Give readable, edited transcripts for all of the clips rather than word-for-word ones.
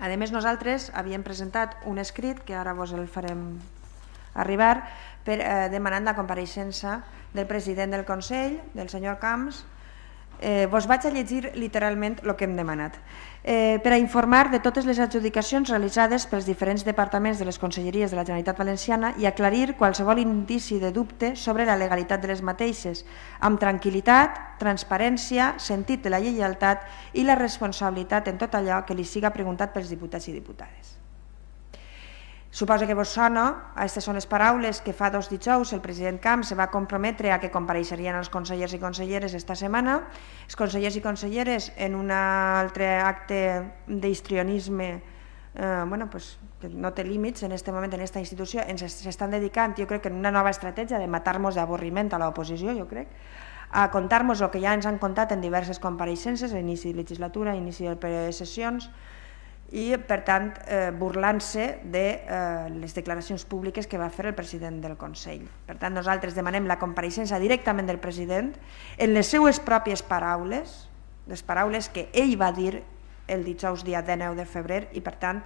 A més, nosaltres havíem presentat un escrit, que ara vos el farem arribar, demanant la compareixença del president del Consell, del senyor Camps. Vos vaig a llegir literalment el que hem demanat. Per a informar de totes les adjudicacions realitzades pels diferents departaments de les conselleries de la Generalitat Valenciana i aclarir qualsevol indici de dubte sobre la legalitat de les mateixes, amb tranquil·litat, transparència, sentit de la lleialtat i la responsabilitat en tot allò que li siga preguntat pels diputats i diputades. Suposo que vos sona, aquestes són les paraules que fa 2 dijous el president Camps se va comprometre a que compareixerien els consellers i conselleres esta setmana. Els consellers i conselleres, en un altre acte d'histrionisme que no té límits en aquest moment en aquesta institució, ens estan dedicant, jo crec que en una nova estratègia de matar-nos d'avorriment a l'oposició, jo crec, a contar-nos el que ja ens han contat en diverses compareixences, a inici de legislatura, a inici de sessions, i per tant burlant-se de les declaracions públiques que va fer el president del Consell. Per tant, nosaltres demanem la compareixença directament del president en les seues pròpies paraules, les paraules que ell va dir el dijous dia 19 de febrer, i per tant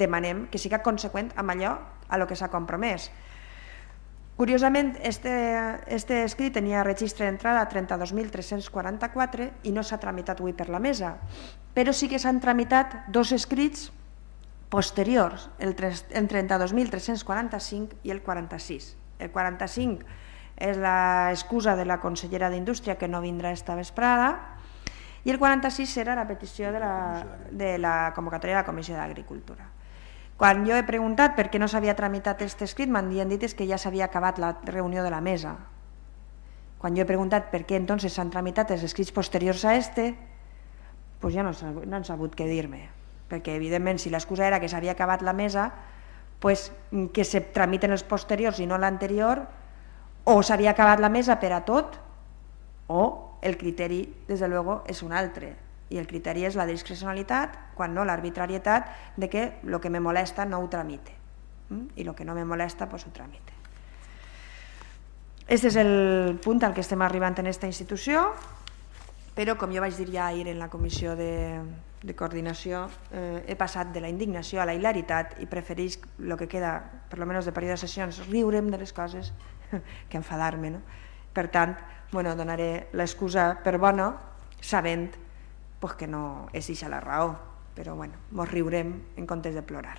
demanem que siga conseqüent amb allò a lo que s'ha compromès. Curiosament, este escrit tenia registre d'entrada 32.344 i no s'ha tramitat avui per la mesa, però sí que s'han tramitat 2 escrits posteriors, el 32.345 i el 46. El 45 és l'excusa de la consellera d'Indústria que no vindrà esta vesprada, i el 46 serà la petició de la convocatòria de la Comissió d'Agricultura. Quan jo he preguntat per què no s'havia tramitat aquest escrit, m'han dit que ja s'havia acabat la reunió de la mesa. Quan jo he preguntat per què entonces s'han tramitat els escrits posteriors a este, doncs ja no han sabut què dir-me, perquè evidentment si l'excusa era que s'havia acabat la mesa, que se tramiten els posteriors i no l'anterior, o s'havia acabat la mesa per a tot, o el criteri, des de luego, és un altre. I el criteri és la discrecionalitat, quan no l'arbitrarietat, de que el que me molesta no ho tramite i el que no me molesta ho tramite. Aquest és el punt al que estem arribant en aquesta institució, però com jo vaig dir ja ahir en la comissió de coordinació, he passat de la indignació a la hilaritat i prefereix el que queda, per almenys de període de sessions, riure'm de les coses que enfadar-me. Per tant, donaré l'excusa per bona, sabent que no és eixa la raó, però mos riurem en comptes de plorar.